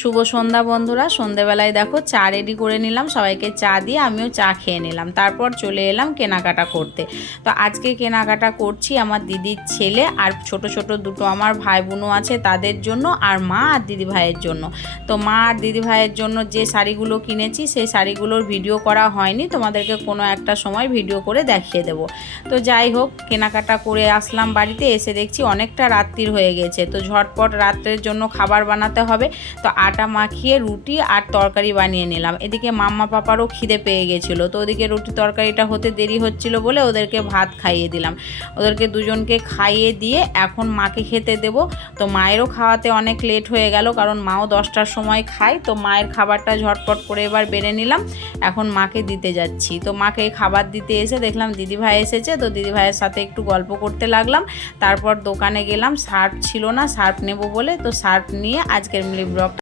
শুভ সন্ধ্যা বন্ধুরা। সন্ধ্যেবেলায় দেখো চা রেডি করে নিলাম, সবাইকে চা দিয়ে আমিও চা খেয়ে নিলাম। তারপর চলে এলাম কেনাকাটা করতে। তো আজকে কেনাকাটা করছি আমার দিদির ছেলে আর ছোট ছোট দুটো আমার ভাই বোনও আছে তাদের জন্য, আর মা আর দিদি ভাইয়ের জন্য। তো মা আর দিদি ভাইয়ের জন্য যে শাড়িগুলো কিনেছি সেই শাড়িগুলোর ভিডিও করা হয়নি, তোমাদেরকে কোনো একটা সময় ভিডিও করে দেখিয়ে দেবো। তো যাই হোক, কেনাকাটা করে আসলাম বাড়িতে, এসে দেখছি অনেকটা রাত্রির হয়ে গেছে। তো ঝটপট রাত্রের জন্য খাবার বানাতে হবে। তো আটা মাখিয়ে রুটি আর তরকারি বানিয়ে নিলাম। এদিকে মাম্মা পাপারও খিদে পেয়ে গেছিলো, তো ওদিকে রুটি তরকারিটা হতে দেরি হচ্ছিল বলে ওদেরকে ভাত খাইয়ে দিলাম। ওদেরকে দুজনকে খাইয়ে দিয়ে এখন মাকে খেতে দেব। তো মায়েরও খাওয়াতে অনেক লেট হয়ে গেল, কারণ মাও 10টার সময় খায়। তো মায়ের খাবারটা ঝটপট করে এবার বেড়ে নিলাম, এখন মাকে দিতে যাচ্ছি। তো মাকে খাবার দিতে এসে দেখলাম দিদিভাই এসেছে, তো দিদিভাইয়ের সাথে একটু গল্প করতে লাগলাম। তারপর দোকানে গেলাম, শার্ট ছিল না, শার্ট নেব বলে। তো শার্ট নিয়ে আজকের ব্লগটা